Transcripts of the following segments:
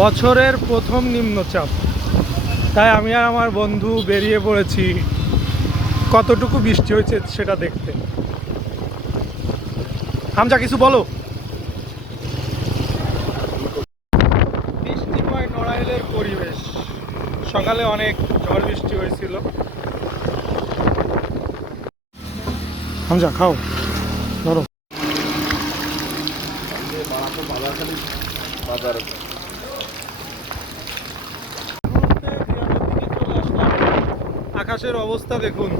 বছরের প্রথম নিম্নচাপ, তাই আমি আর আমার বন্ধু বেরিয়ে পড়েছি কতটুকু বৃষ্টি হয়েছে সেটা দেখতে। হামজা কিছু বলো। বৃষ্টিময় নড়াইলের পরিবেশ, সকালে অনেক ঝড় বৃষ্টি হয়েছিল। হামজা খাও, ধরো। আকাশের অবস্থা দেখুন,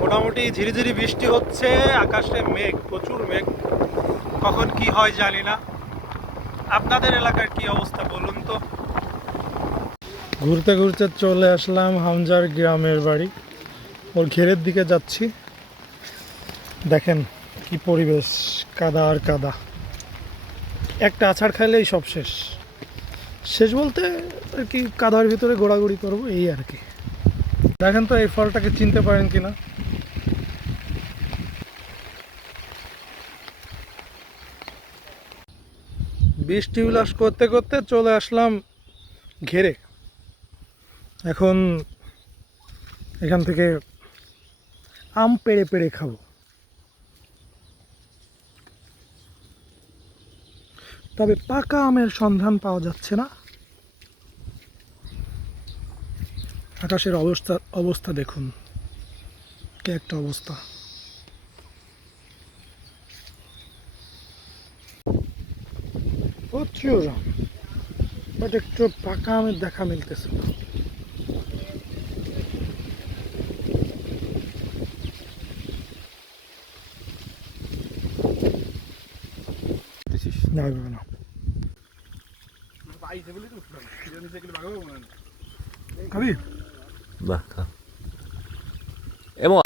মোটামুটি ঝিরিঝিরি বৃষ্টি হচ্ছে, আকাশে মেঘ, প্রচুর মেঘ। কখন কি হয় জানি না। আপনাদের এলাকার কি অবস্থা বলুন তো। ঘুরতে ঘুরতে চলে আসলাম হামজার গ্রামের বাড়ি, ওর ঘেরের দিকে যাচ্ছি। দেখেন কি পরিবেশ, কাদা আর কাদা। একটা আছাড় খাইলেই সব শেষ। শেষ বলতে আর কি, কাদার ভিতরে গোড়াগড়ি করবো এই আর কি। দেখেন তো এই ফলটাকে চিনতে পারেন কিনা। বৃষ্টি বিলাস করতে করতে চলে আসলাম ঘেরে। এখন এখান থেকে আম পেড়ে পেড়ে খাবো। তবে পাকা আমের সন্ধান পাওয়া যাচ্ছে না। আকাশের অবস্থা দেখুন, কি একটা অবস্থা। প্রচুর, বাট একটু পাকা আমের দেখা মিলতেছে না। না হবে না। খাবি? বাহ, এবং